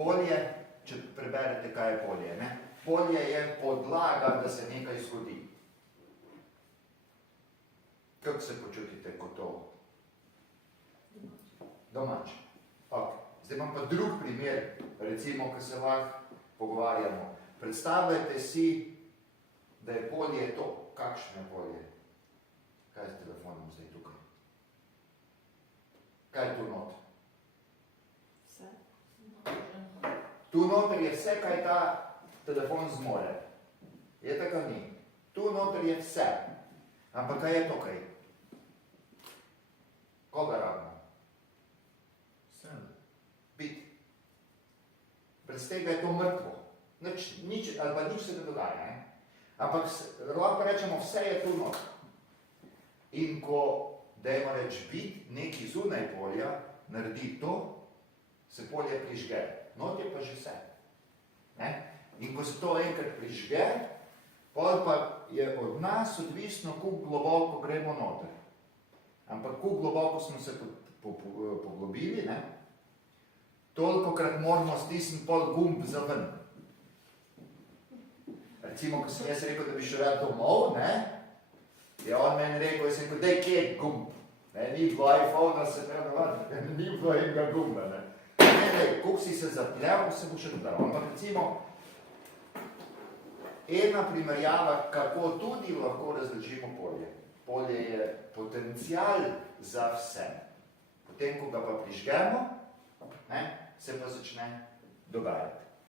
Polje, če preberete, kaj je polje, ne? Polje je podlaga, da se nekaj zgodi. Kako se počutite kot to? Domač. Okay. Zdaj imam pa drug primer, recimo, ko se lahko pogovarjamo. Predstavljajte si, da je polje to. Kakšno je polje? Kaj je s telefonom zdaj tukaj? Kaj je tu not? Vse. Tu noter je vse, kaj ta telefon zmore. Je tako ni? Tu noter je vse. Ampak kaj je to kaj? Koga rabimo? Bit. Brez tega je to mrtvo. Nič, ali pa nič se ne dogaja, ne? Ampak lahko rečemo, vse je tu not. In ko, dajmo reči, bit neki zunaj polja naredi to, se polje prižge. Not je pa že vse. Ne? In ko se to enkrat prižge, pol pa je od nas odvisno, koliko globoko gremo noter. Ampak koliko globoko smo se poglobili, ne? Tolikokrat moramo stisniti pol gumb za ven. Recimo, ko sem jaz rekel, da bi šel rad domov, ne? Je on meni rekel, jaz sem rekel, daj, kje je gumb? Ne, ni bilo iPhone-a, se ne navadi, ni bilo enega gumba, ne? Ne, koliko si se zapljal, se bo še dodal. Ampak recimo, ena primerjava, kako tudi lahko razložimo polje. Polje je potencial za vse. Potem, ko ga pa prižgemo, ne, se pa začne dogajati.